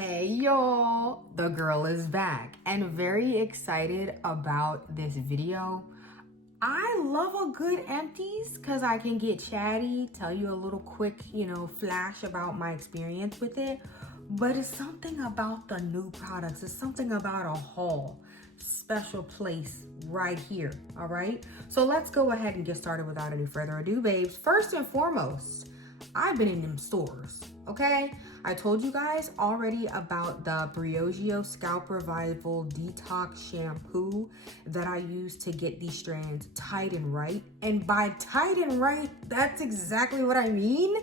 Hey y'all, the girl is back and very excited about this video. I love a good empties because I can get chatty, tell you a little quick, flash about my experience with it. But it's something about the new products. It's something about a haul, special place right here, all right? So let's go ahead and get started without any further ado, babes. First and foremost, I've been in them stores, okay? I told you guys already about the Briogeo Scalp Revival Detox Shampoo that I use to get these strands tight and right. And by tight and right, that's exactly what I mean.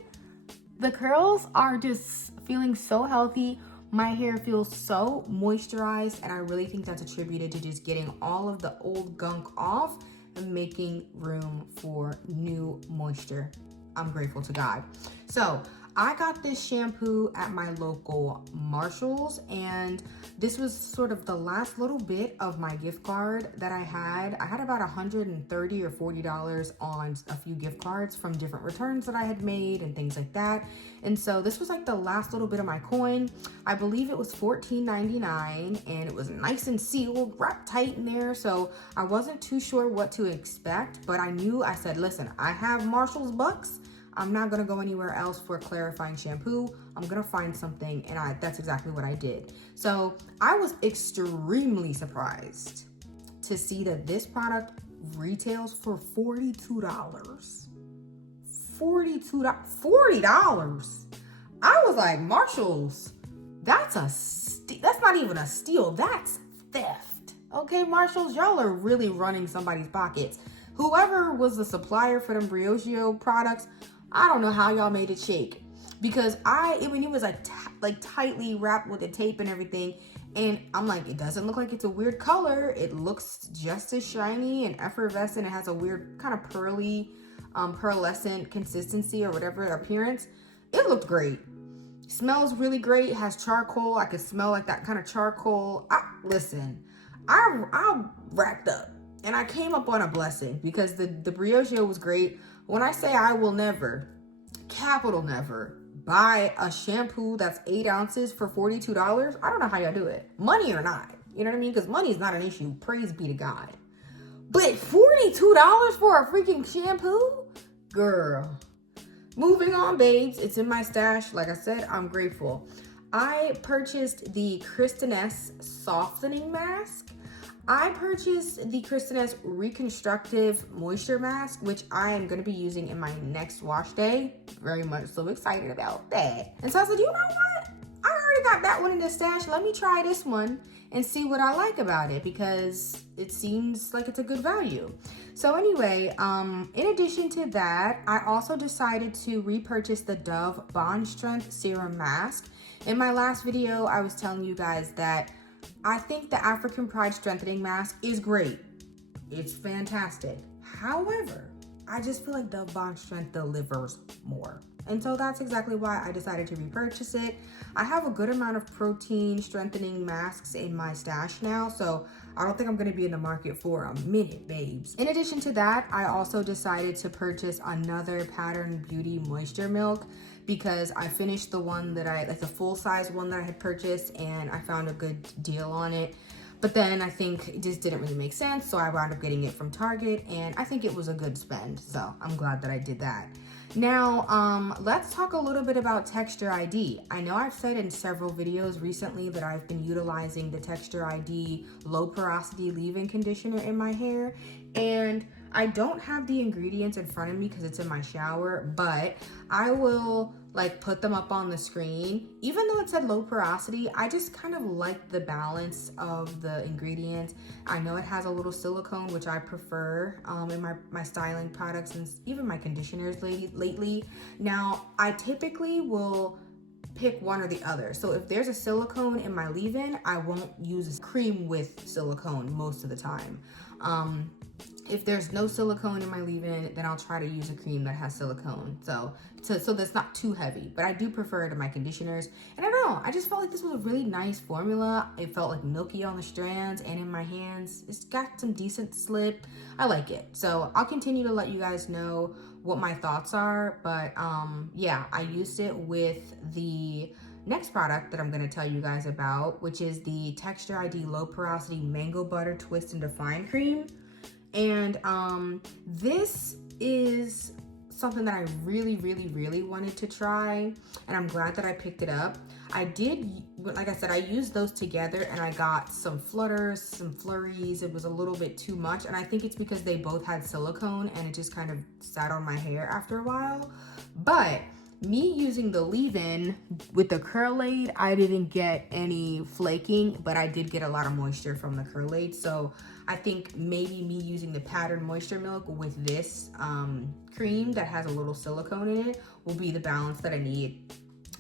The curls are just feeling so healthy. My hair feels so moisturized, and I really think that's attributed to just getting all of the old gunk off and making room for new moisture. I'm grateful to God. So I got this shampoo at my local Marshall's, and this was sort of the last little bit of my gift card that I had. I had about $130 or $40 on a few gift cards from different returns that I had made and things like that. And so this was like the last little bit of my coin. I believe it was $14.99, and it was nice and sealed, wrapped tight in there. So I wasn't too sure what to expect, but I said, listen, I have Marshall's bucks. I'm not gonna go anywhere else for clarifying shampoo. I'm gonna find something, and that's exactly what I did. So I was extremely surprised to see that this product retails for $42. $40. I was like, Marshalls, that's not even a steal, that's theft. Okay, Marshalls, y'all are really running somebody's pockets. Whoever was the supplier for them Briogeo products, I don't know how y'all made it shake, because it was like tightly wrapped with the tape and everything, and I'm like, it doesn't look like it's a weird color. It looks just as shiny and effervescent. It has a weird kind of pearly, pearlescent consistency or whatever appearance. It looked great. Smells really great. It has charcoal. I could smell like that kind of charcoal. I racked up. And I came up on a blessing because the Briogeo was great. When I say I will never, capital never, buy a shampoo that's 8 ounces for $42, I don't know how y'all do it. Money or not. You know what I mean? Because money is not an issue. Praise be to God. But $42 for a freaking shampoo? Girl. Moving on, babes. It's in my stash. Like I said, I'm grateful. I purchased the Kristen S Softening Mask. I purchased the Kristen S Reconstructive Moisture Mask, which I am going to be using in my next wash day. Very much so excited about that. And so I said, you know what? I already got that one in the stash. Let me try this one and see what I like about it, because it seems like it's a good value. So anyway, in addition to that, I also decided to repurchase the Dove Bond Strength Serum Mask. In my last video, I was telling you guys that I think the African Pride Strengthening Mask is great. It's fantastic. However, I just feel like Dove Bond Strength delivers more. And so that's exactly why I decided to repurchase it. I have a good amount of protein strengthening masks in my stash now, so I don't think I'm gonna be in the market for a minute, babes. In addition to that, I also decided to purchase another Pattern Beauty Moisture Milk, because I finished the one the full size one that I had purchased, and I found a good deal on it. But then I think it just didn't really make sense, so I wound up getting it from Target, and I think it was a good spend, so I'm glad that I did that. Now, let's talk a little bit about Texture ID. I know I've said in several videos recently that I've been utilizing the Texture ID Low Porosity Leave-In Conditioner in my hair, and I don't have the ingredients in front of me because it's in my shower, but I will put them up on the screen. Even though it said low porosity, I just kind of like the balance of the ingredients. I know it has a little silicone, which I prefer in my styling products and even my conditioners lately. Now, I typically will pick one or the other. So if there's a silicone in my leave-in, I won't use cream with silicone most of the time. If there's no silicone in my leave-in, then I'll try to use a cream that has silicone. So that's not too heavy, but I do prefer it to my conditioners. And I don't know, I just felt like this was a really nice formula. It felt like milky on the strands and in my hands. It's got some decent slip. I like it. So I'll continue to let you guys know what my thoughts are. But yeah, I used it with the next product that I'm going to tell you guys about, which is the Texture ID Low Porosity Mango Butter Twist and Define Cream. And this is something that I really wanted to try, and I'm glad that I picked it up. I did, like I said, I used those together and I got some flutters, some flurries. It was a little bit too much, and I think it's because they both had silicone and it just kind of sat on my hair after a while. But me using the leave-in with the curl aid, I didn't get any flaking, but I did get a lot of moisture from the curl aid. So I think maybe me using the patterned moisture milk with this cream that has a little silicone in it will be the balance that I need.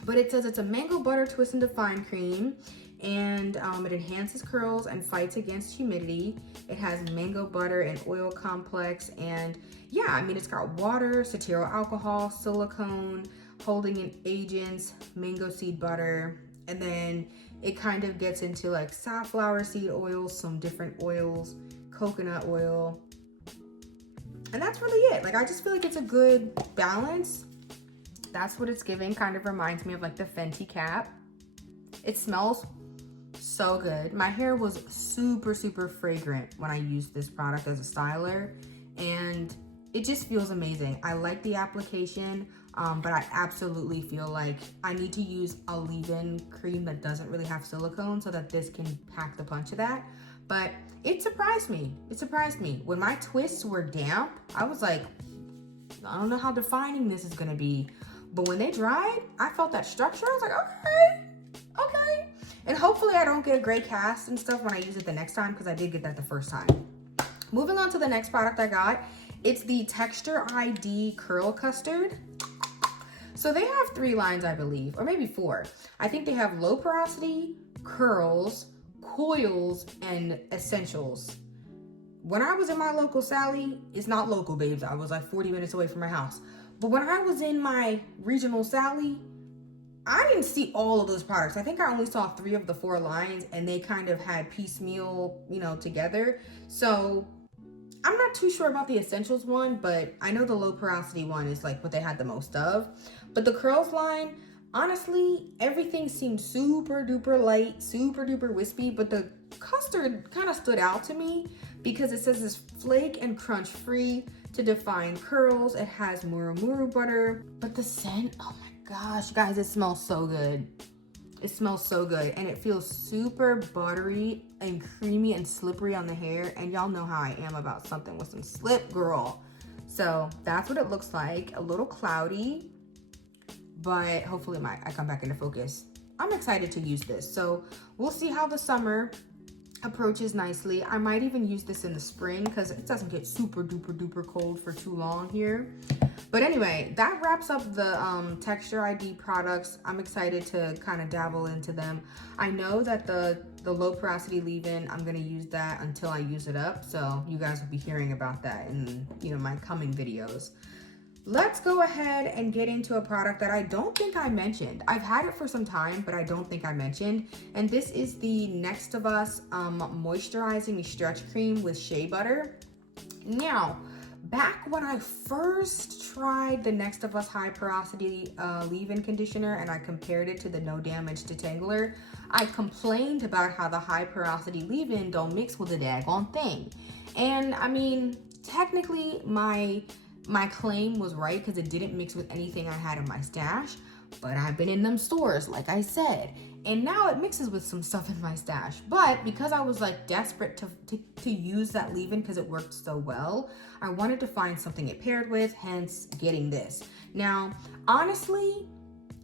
But it says it's a mango butter twist and define cream, and it enhances curls and fights against humidity. It has mango butter and oil complex, and yeah, I mean, it's got water, cetyl alcohol, silicone, holding in agents, mango seed butter, and then it kind of gets into like safflower seed oils, some different oils, coconut oil, and that's really it. Like, I just feel like it's a good balance. That's what it's giving. Kind of reminds me of like the Fenty cap. It smells so good. My hair was super fragrant when I used this product as a styler, and it just feels amazing. I like the application, but I absolutely feel like I need to use a leave-in cream that doesn't really have silicone so that this can pack the punch of that. But it surprised me. It surprised me. When my twists were damp, I was like, I don't know how defining this is gonna be. But when they dried, I felt that structure. I was like, okay. And hopefully I don't get a gray cast and stuff when I use it the next time, because I did get that the first time. Moving on to the next product I got, it's the Texture ID Curl Custard. So they have 3 lines, I believe, or maybe 4. I think they have low porosity, curls, coils, and essentials. When I was in my local Sally, it's not local, babes. I was like 40 minutes away from my house. But when I was in my regional Sally, I didn't see all of those products. I think I only saw 3 of the 4 lines, and they kind of had piecemeal, you know, together. So I'm not too sure about the essentials one, but I know the low porosity one is like what they had the most of. But the curls line, honestly, everything seemed super duper light, super duper wispy, but the custard kind of stood out to me because it says it's flake and crunch free to define curls. It has muru butter, but the scent, oh my gosh, guys, it smells so good. It smells so good, and it feels super buttery and creamy and slippery on the hair, and y'all know how I am about something with some slip, girl. So that's what it looks like. A little cloudy, but hopefully I come back into focus. I'm excited to use this, so we'll see how the summer approaches nicely. I might even use this in the spring because it doesn't get super duper cold for too long here. But anyway, that wraps up the Texture ID products. I'm excited to kind of dabble into them. I know that the low porosity leave-in, I'm gonna use that until I use it up, so you guys will be hearing about that in, you know, my coming videos. Let's go ahead and get into a product that I don't think I mentioned. I've had it for some time, but I don't think I mentioned. And this is the Next of Us Moisturizing Stretch Cream with Shea Butter. Now, back when I first tried the Next of Us High Porosity leave-in conditioner and I compared it to the No Damage Detangler, I complained about how the High Porosity leave-in don't mix with the daggone thing. And I mean, technically my claim was right because it didn't mix with anything I had in my stash, but I've been in them stores, like I said, and now it mixes with some stuff in my stash. But because I was like desperate to use that leave-in because it worked so well, I wanted to find something it paired with, hence getting this. Now, honestly,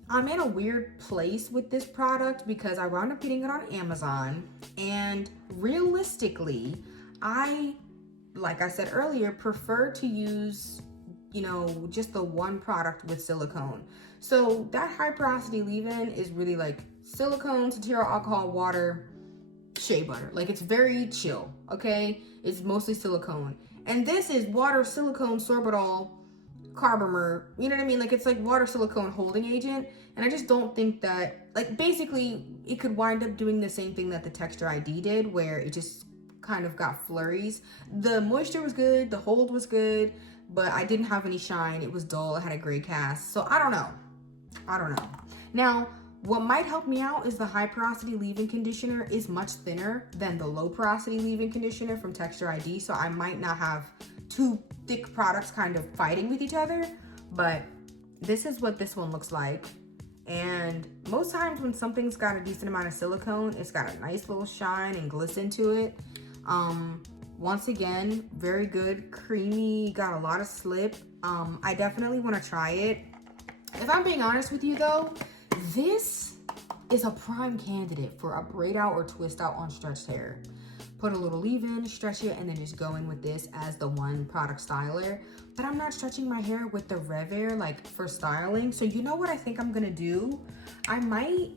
I'm in a weird place with this product because I wound up getting it on Amazon, and realistically, like I said earlier, prefer to use, you know, just the one product with silicone. So that high porosity leave-in is really like silicone, cetyl alcohol, water, shea butter. Like, it's very chill, okay? It's mostly silicone. And this is water, silicone, sorbitol, carbomer, you know what I mean? Like, it's like water silicone holding agent. And I just don't think that, like, basically it could wind up doing the same thing that the Texture ID did, where it just kind of got flurries. The moisture was good, the hold was good, but I didn't have any shine. It was dull, it had a gray cast. So I don't know. Now, What might help me out is the High Porosity leave-in conditioner is much thinner than the Low Porosity leave-in conditioner from Texture ID, so I might not have two thick products kind of fighting with each other, but this is what this one looks like. And most times when something's got a decent amount of silicone, it's got a nice little shine and glisten to it. Once again, very good, creamy, got a lot of slip. I definitely want to try it. If I'm being honest with you though, this is a prime candidate for a braid out or twist out on stretched hair. Put a little leave-in, stretch it, and then just go in with this as the one product styler. But I'm not stretching my hair with the Rev Air like for styling. So you know what I think I'm gonna do? I might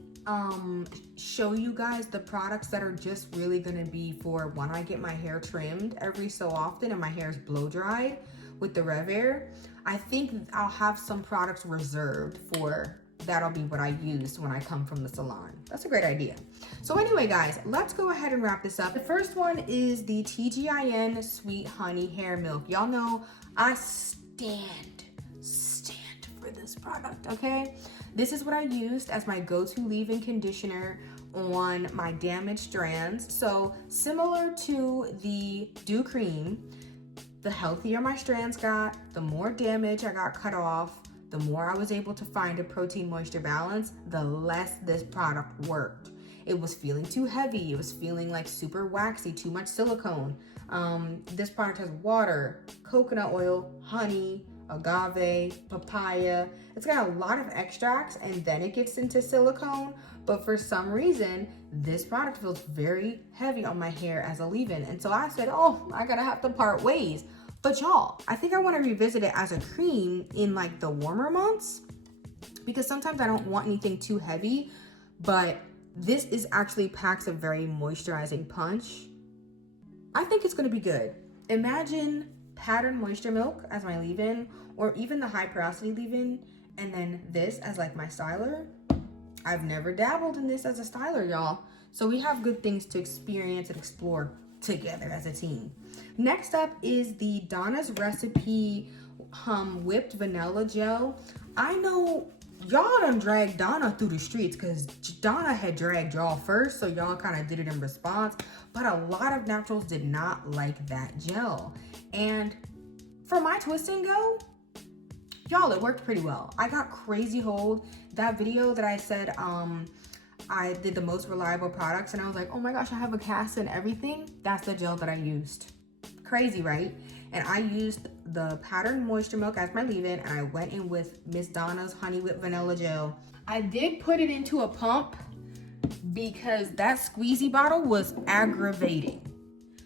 show you guys the products that are just really gonna be for when I get my hair trimmed every so often and my hair is blow dried with the Rev Air. I think I'll have some products reserved for that'll be what I use when I come from the salon. That's a great idea. So anyway, guys, let's go ahead and wrap this up. The first one is the TGIN Sweet Honey Hair Milk. Y'all know I stand for this product, okay? This is what I used as my go-to leave-in conditioner on my damaged strands. So similar to the Dew Cream, the healthier my strands got, the more damage I got cut off, the more I was able to find a protein moisture balance, the less this product worked. It was feeling too heavy. It was feeling like super waxy, too much silicone. This product has water, coconut oil, honey, agave, papaya. It's got a lot of extracts and then it gets into silicone. But for some reason, this product feels very heavy on my hair as a leave-in. And so I said, oh, I gotta have to part ways. But y'all, I think I want to revisit it as a cream in like the warmer months because sometimes I don't want anything too heavy, but this is actually packs a very moisturizing punch. I think it's going to be good. Imagine Pattern Moisture Milk as my leave-in, or even the High Porosity leave-in, and then this as like my styler. I've never dabbled in this as a styler, y'all. So we have good things to experience and explore together as a team. Next up is the Donna's Recipe Whipped Vanilla Gel. I know y'all done dragged Donna through the streets because Donna had dragged y'all first, so y'all kind of did it in response. But a lot of naturals did not like that gel. And for my twist and go, y'all, it worked pretty well. I got crazy hold. That video that I said I did the most reliable products and I was like, oh my gosh, I have a cast and everything. That's the gel that I used. Crazy, right? And I used the Pattern Moisture Milk as my leave-in and I went in with Miss Donna's Honey Whipped Vanilla Gel. I did put it into a pump because that squeezy bottle was aggravating.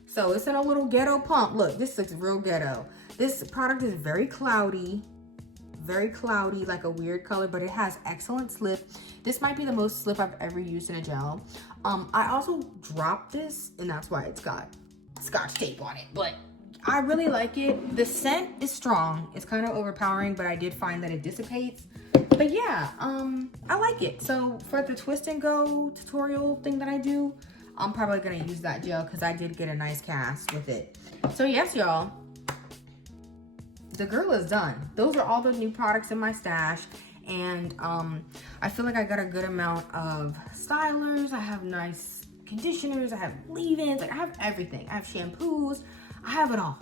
So it's in a little ghetto pump. Look, this looks real ghetto. This product is very cloudy, like a weird color, but it has excellent slip. This might be the most slip I've ever used in a gel. I also dropped this and that's why it's got Scotch tape on it, but I really like it. The scent is strong. It's kind of overpowering, but I did find that it dissipates. But yeah, I like it. So for the twist and go tutorial thing that I do, I'm probably gonna use that gel because I did get a nice cast with it. So yes, y'all, the girl is done. Those are all the new products in my stash. And I feel like I got a good amount of stylers. I have nice conditioners. I have leave-ins. Like I have everything. I have shampoos. I have it all.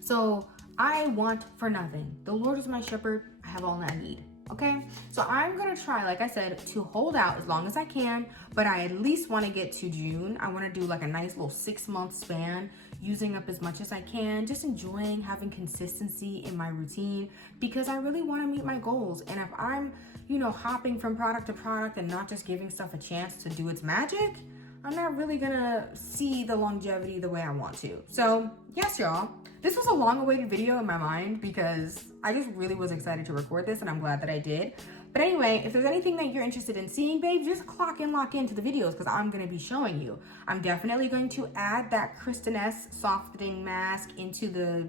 So I want for nothing. The Lord is my shepherd. I have all that I need. Okay, so I'm gonna try, like I said, to hold out as long as I can, but I at least want to get to June. I want to do like a nice little 6-month span, using up as much as I can, just enjoying having consistency in my routine because I really want to meet my goals. And if I'm, hopping from product to product and not just giving stuff a chance to do its magic, I'm not really gonna see the longevity the way I want to. So yes, y'all, this was a long-awaited video in my mind because I just really was excited to record this and I'm glad that I did. But anyway, if there's anything that you're interested in seeing, babe, just lock into the videos because I'm going to be showing you. I'm definitely going to add that Kristen S softening mask into the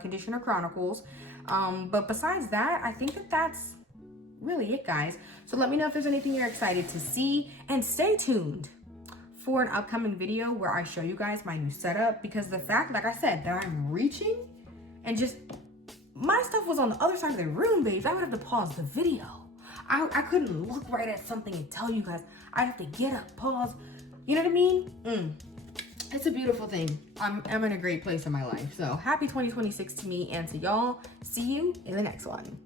Conditioner Chronicles. But besides that, I think that's really it, guys. So let me know if there's anything you're excited to see and stay tuned for an upcoming video where I show you guys my new setup because the fact, like I said, that I'm reaching and just my stuff was on the other side of the room, babes. I would have to pause the video. I couldn't look right at something and tell you guys. I have to get up, pause. You know what I mean? It's a beautiful thing. I'm in a great place in my life. So happy 2026 to me and to y'all. See you in the next one.